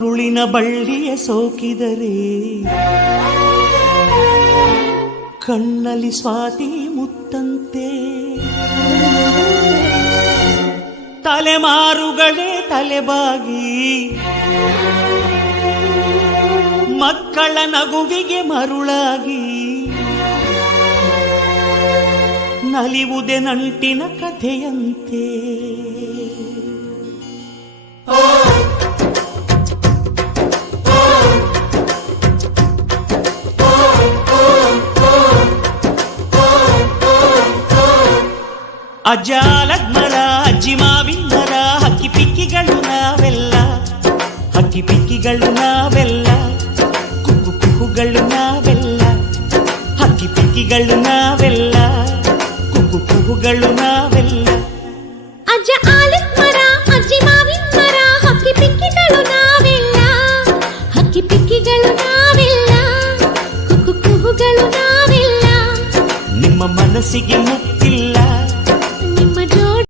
ಹುಳಿನ ಬಳ್ಳಿಯ ಸೋಕಿದರೆ ಕಣ್ಣಲ್ಲಿ ಸ್ವಾತಿ ಮುತ್ತಂತೆ ತಲೆಮಾರುಗಳೇ ತಲೆಬಾಗಿ ಮಕ್ಕಳ ನಗುವಿಗೆ ಮರುಳಾಗಿ ನಲಿವುದೆ ನಂಟಿನ ಕಥೆಯಂತೆ ಅಜ್ಜಾಲದ ಮರ ಅಜ್ಜಿ ಮಾವಿನ ಮರ ಹಕ್ಕಿ ಪಿಕ್ಕಿಗಳು ನಾವೆಲ್ಲ ಹಕ್ಕಿ ಪಿಕ್ಕಿಗಳು ನಾವೆಲ್ಲ ಕುಕ್ಕು ಕುಹುಗಳು ನಾವೆಲ್ಲ ಹಕ್ಕಿ ಪಿಕ್ಕಿಗಳು ನಾವೆಲ್ಲ ಕುಕ್ಕು ಕುಹುಗಳು ನಾವೆಲ್ಲ ಅಜ್ಜ ಆಲದ ಮರ ಅಜ್ಜಿ ಮಾವಿನ ಮರ ಹಕ್ಕಿ ಪಿಕ್ಕಿಗಳು ನಾವೆಲ್ಲ ಹಕ್ಕಿ ಪಿಕ್ಕಿಗಳು ನಾವೆಲ್ಲ ಕುಕ್ಕು ಕುಹುಗಳು ನಾವೆಲ್ಲ ನಿಮ್ಮ ಮನಸ್ಸಿಗೆ ಮುತ್ತಿಲ್ಲ